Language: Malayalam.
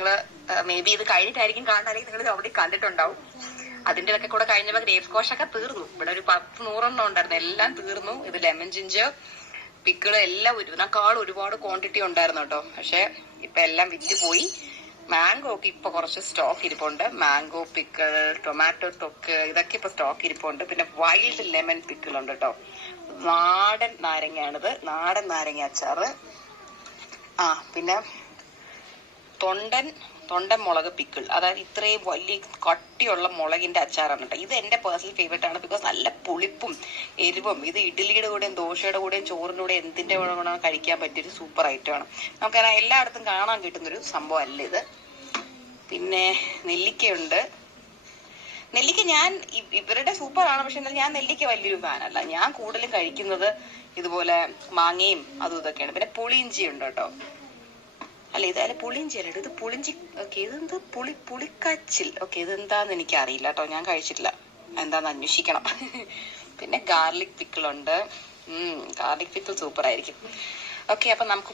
നിങ്ങള് മേ ബി ഇത് കഴിഞ്ഞിട്ടായിരിക്കും കാണാനായിരിക്കും നിങ്ങൾ ഓൾറെഡി കണ്ടിട്ടുണ്ടാവും. അതിന്റെ ഒക്കെ കൂടെ കഴിഞ്ഞപ്പോ ഗ്രേപ്പ് സ്ക്വാഷ് ഒക്കെ തീർന്നു. ഇവിടെ ഒരു 10-100 ഉണ്ടായിരുന്നു, എല്ലാം തീർന്നു. ഇത് ലെമൺ ജിഞ്ചർ പിക്കിള് എല്ലാം ഇതിനേക്കാൾ ഒരുപാട് ക്വാണ്ടിറ്റി ഉണ്ടായിരുന്നു കേട്ടോ. പക്ഷെ ഇപ്പൊ എല്ലാം വിറ്റ് പോയി. മാംഗോ ഒക്കെ ഇപ്പൊ കുറച്ച് സ്റ്റോക്ക് ഇരിപ്പുണ്ട്. മാംഗോ പിക്കിൾ, ടൊമാറ്റോ തൊക്ക്, ഇതൊക്കെ ഇപ്പൊ സ്റ്റോക്ക് ഇരിപ്പുണ്ട്. പിന്നെ വൈൽഡ് ലെമൺ പിക്കിൾ ഉണ്ട് കേട്ടോ. നാടൻ നാരങ്ങയാണിത്, നാടൻ നാരങ്ങ അച്ചാറ്. പിന്നെ തൊണ്ടൻ മുളക് പിക്കിൾ, അതായത് ഇത്രയും വലിയ കട്ടിയുള്ള മുളകിന്റെ അച്ചാറാണ് കേട്ടോ. ഇത് എന്റെ പേഴ്സണൽ ഫേവറേറ്റ് ആണ്. ബിക്കോസ് നല്ല പുളിപ്പും എരിവും. ഇത് ഇഡ്ഡലിയുടെ കൂടെയും ദോശയുടെ കൂടെയും ചോറിന്റെ കൂടെ എന്തിന്റെ കൂടെ കഴിക്കാൻ പറ്റിയൊരു സൂപ്പർ ഐറ്റമാണ്. നമുക്ക് എല്ലായിടത്തും കാണാൻ കിട്ടുന്നൊരു സംഭവം അല്ല ഇത്. പിന്നെ നെല്ലിക്കയുണ്ട്. നെല്ലിക്ക ഞാൻ ഇവരുടെ സൂപ്പറാണ്, പക്ഷെ എന്നാൽ ഞാൻ നെല്ലിക്ക വലിയൊരു ഫാനല്ല. ഞാൻ കൂടുതലും കഴിക്കുന്നത് ഇതുപോലെ മാങ്ങയും അതും ഇതൊക്കെയാണ്. പിന്നെ പുളിയിഞ്ചി ഉണ്ട് കേട്ടോ. അല്ല, ഇത് പുളിയിഞ്ചി അല്ല, ഇത് പുളിഞ്ചി. ഓക്കെ, ഇതെന്ത് പുളിക്കാച്ചിൽ. ഓക്കെ, ഇതെന്താന്ന് എനിക്ക് അറിയില്ല കേട്ടോ, ഞാൻ കഴിച്ചിട്ടില്ല, എന്താന്ന് അന്വേഷിക്കണം. പിന്നെ ഗാർലിക് പിക്കിൾ ഉണ്ട്. ഗാർലിക് പിക്കിൾ സൂപ്പർ ആയിരിക്കും. ഓക്കെ, അപ്പൊ നമുക്ക്